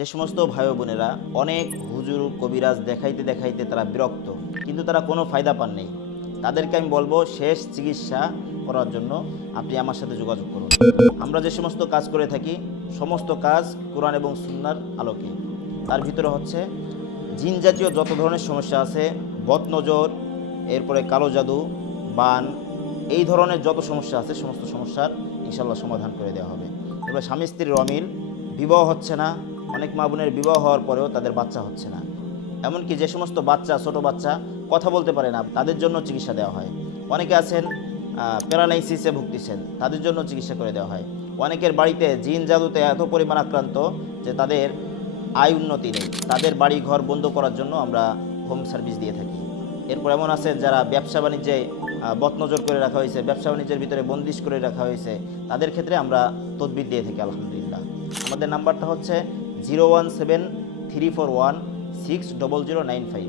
যে সমস্ত ভাই ও বোনেরা অনেক হুজুর কবিরাজ দেখাইতে দেখাইতে তারা বিরক্ত, কিন্তু তারা কোনো ফায়দা পান নেই, তাদেরকে আমি বলবো শেষ চিকিৎসা করার জন্য আপনি আমার সাথে যোগাযোগ করুন। আমরা যে সমস্ত কাজ করে থাকি সমস্ত কাজ কোরআন এবং সুন্নাহর আলোকে। তার ভিতরে হচ্ছে জিন জাতীয় যত ধরনের সমস্যা আছে, বদনজর, এরপরে কালো জাদু, বান, এই ধরনের যত সমস্যা আছে সমস্ত সমস্যার ইনশাল্লাহ সমাধান করে দেওয়া হবে। এবার স্বামী স্ত্রীর অমিল, বিবাহ হচ্ছে না, অনেক মা বোনের বিবাহ হওয়ার পরেও তাদের বাচ্চা হচ্ছে না, এমনকি যে সমস্ত বাচ্চা ছোট বাচ্চা কথা বলতে পারে না তাদের জন্য চিকিৎসা দেওয়া হয়। অনেকে আছেন প্যারালাইসিসে ভুগতেছেন, তাদের জন্য চিকিৎসা করে দেওয়া হয়। অনেকের বাড়িতে জিন জাদুতে এত পরিমাণ আক্রান্ত যে তাদের আয় উন্নতি নেই, তাদের বাড়ি ঘর বন্ধ করার জন্য আমরা হোম সার্ভিস দিয়ে থাকি। এরপর এমন আছে যারা ব্যবসা বাণিজ্যে বদনজর করে রাখা হয়েছে, ব্যবসা বাণিজ্যের ভিতরে বন্দিশ করে রাখা হয়েছে, তাদের ক্ষেত্রে আমরা তদবির দিয়ে থাকি আলহামদুলিল্লাহ। আমাদের নাম্বারটা হচ্ছে 01734160095।